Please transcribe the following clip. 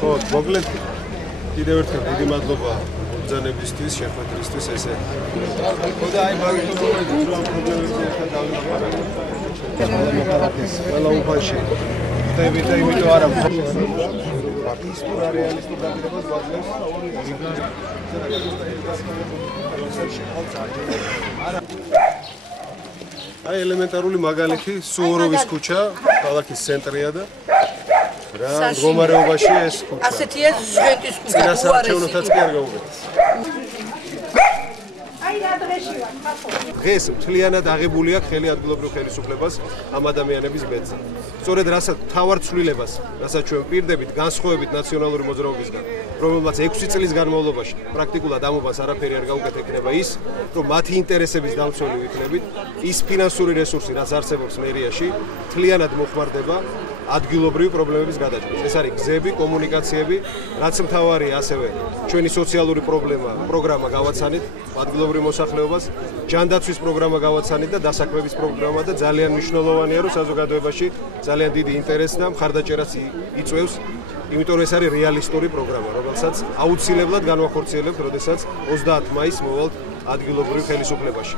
ხო, მოკლედ კიდევ ერთხელ დიდი მადლობა ბრძანებისთვის, შეხვედრისთვის ესე. ხო და აი მაგითო მოვეძოთ რა პრობლემებზე ერთად დავილაპარაკოთ. ყველა უფალში ხდები და იმიტომ არა ის რეალისტურ დაგიდებას გვაძლევს აი ელემენტარული მაგალითი სუვოროვის ქუჩა, ქალაქის ცენტრია და რა მდგომარეობაშია ეს ქუჩა. ასეთია ჟღენტის ქუჩა. გასაარჩევნოთაც კი არ გაუგეთეს. დღეს მთლიანად აღებული აქვს ხელი ადგილობრივ ხელისუფლებას ამ ადამიანების ბედზე. სწორედ რასაც თავარ ცვლილებას, რასაც ჩვენ პირდებით განსხვავებით ნაციონალური მოძრაობისგან, რომელმაც 6 წლის განმავლობაში პრაქტიკულად ამობას არაფერი არ გაუკეთებინება ის, რომ მათი ინტერესების დამცველი ვიქნებით, ის ფინანსური რესურსი, რაც არსებობს მერიაში, მთლიანად მოხმარდება ადგილობრივი პრობლემების გადაჭრას. ეს არის გზები, კომუნიკაციები, რაც მთავარია ასევე ჩვენი სოციალური პროგრამა გავაცანით ადგილობრივ მოსახლეობას, ჯანდაცვის პროგრამა გავაცანით და დასაქმების პროგრამა და ძალიან მნიშვნელოვანია, რომ საზოგადოებაში ძალიან დიდი ინტერესი და მხარდაჭერაც იწვევს, იმიტომ რომ ეს არის რეალისტური პროგრამა, რომელსაც აუცილებლად განვახორციელებთ, როდესაც 30 მაისს მოვალთ ადგილობრივ ხელისუფლებაში.